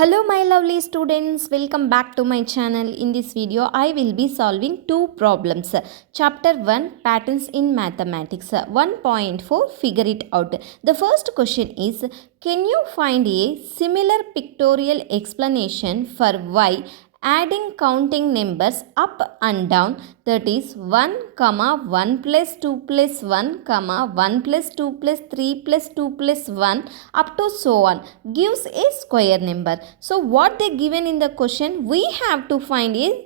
Hello my lovely students, welcome back to my channel. In this video I will be solving two problems. Chapter 1 Patterns in Mathematics 1.4 Figure it out. The first question is, can you find a similar pictorial explanation for y adding counting numbers up and down, that is 1 comma 1 plus 2 plus 1 comma 1 plus 2 plus 3 plus 2 plus 1 up to so on, gives a square number. So what they given in the question, we have to find a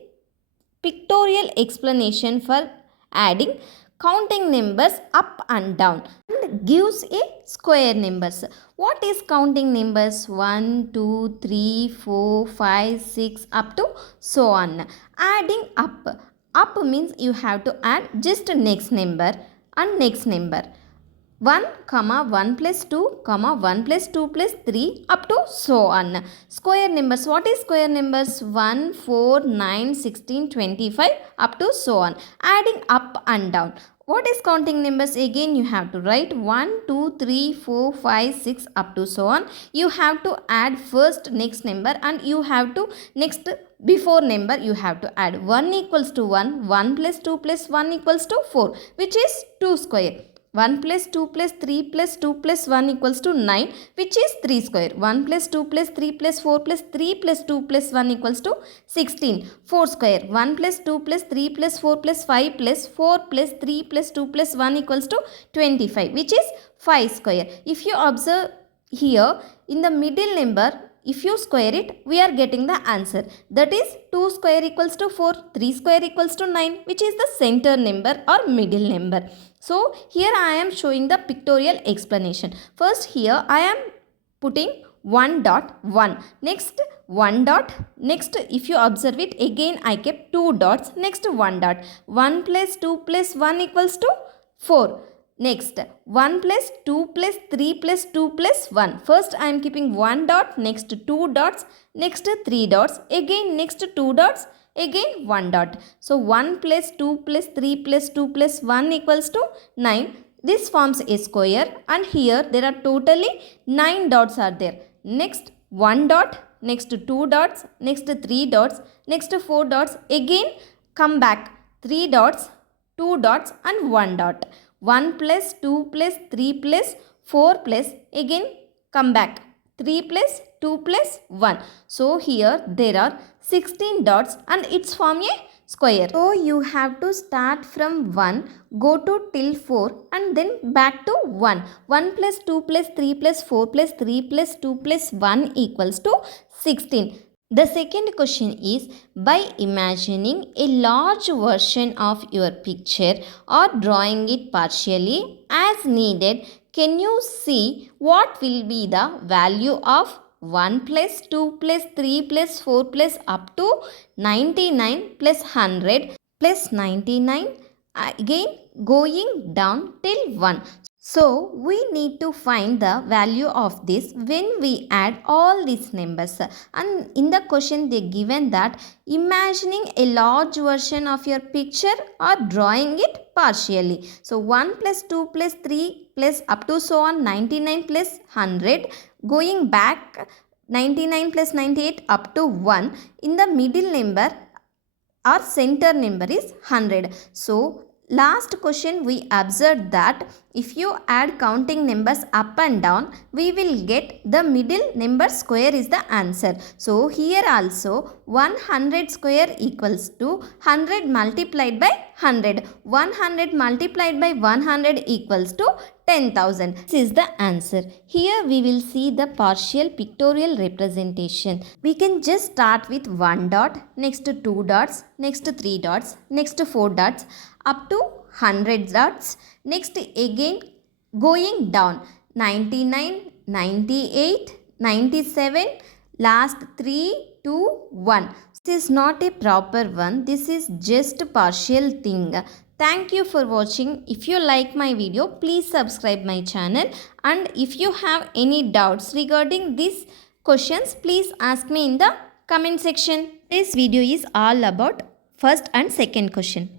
pictorial explanation for adding counting numbers up and down and gives a square numbers. What is counting numbers? 1, 2, 3, 4, 5, 6 up to so on. Adding up. Up means you have to add just next number and next number. 1 comma 1 plus 2 comma 1 plus 2 plus 3 up to so on. Square numbers. What is square numbers? 1, 4, 9, 16, 25 up to so on. Adding up and down. What is counting numbers? Again you have to write 1, 2, 3, 4, 5, 6 up to so on. You have to add first next number and you have to next before number you have to add 1 equals to 1, 1 plus 2 plus 1 equals to 4, which is 2 square. 1 plus 2 plus 3 plus 2 plus 1 equals to 9, which is 3 square. 1 plus 2 plus 3 plus 4 plus 3 plus 2 plus 1 equals to 16. 4 square. 1 plus 2 plus 3 plus 4 plus 5 plus 4 plus 3 plus 2 plus 1 equals to 25, which is 5 square. If you observe here, in the middle number, if you square it, we are getting the answer. That is 2 square equals to 4, 3 square equals to 9, which is the center number or middle number. So here I am showing the pictorial explanation. First here I am putting 1 dot 1. Next 1 dot. Next if you observe it, again I kept 2 dots. Next 1 dot. 1 plus 2 plus 1 equals to 4. Next 1 plus 2 plus 3 plus 2 plus 1. First I am keeping 1 dot, next 2 dots, next 3 dots, again next 2 dots, again 1 dot. So 1 plus 2 plus 3 plus 2 plus 1 equals to 9. This forms a square and here there are totally 9 dots are there. Next 1 dot, next 2 dots, next 3 dots, next 4 dots, again come back 3 dots, 2 dots and 1 dot. 1 plus 2 plus 3 plus 4 plus, again come back 3 plus 2 plus 1. So here there are 16 dots and it's form a square. So you have to start from 1, go to till 4 and then back to 1. 1 plus 2 plus 3 plus 4 plus 3 plus 2 plus 1 equals to 16. The second question is, by imagining a large version of your picture or drawing it partially as needed, can you see what will be the value of 1 plus 2 plus 3 plus 4 plus up to 99 plus 100 plus 99, again going down till 1. So we need to find the value of this when we add all these numbers. And in the question they given that imagining a large version of your picture or drawing it partially. So 1 plus 2 plus 3 plus up to so on 99 plus 100, going back 99 plus 98 up to 1. In the middle number or center number is 100. So last question we observed that if you add counting numbers up and down, we will get the middle number square is the answer. So here also 100 square equals to 100 multiplied by 100. 100 multiplied by 100 equals to 10,000. This is the answer. Here we will see the partial pictorial representation. We can just start with 1 dot, next 2 dots, next 3 dots, next 4 dots, up to 100 dots. Next again going down 99, 98, 97, last 3, 2, 1. This is not a proper one. This is just a partial thing. Thank you for watching. If you like my video, please subscribe my channel. And if you have any doubts regarding these questions, please ask me in the comment section. This video is all about first and second question.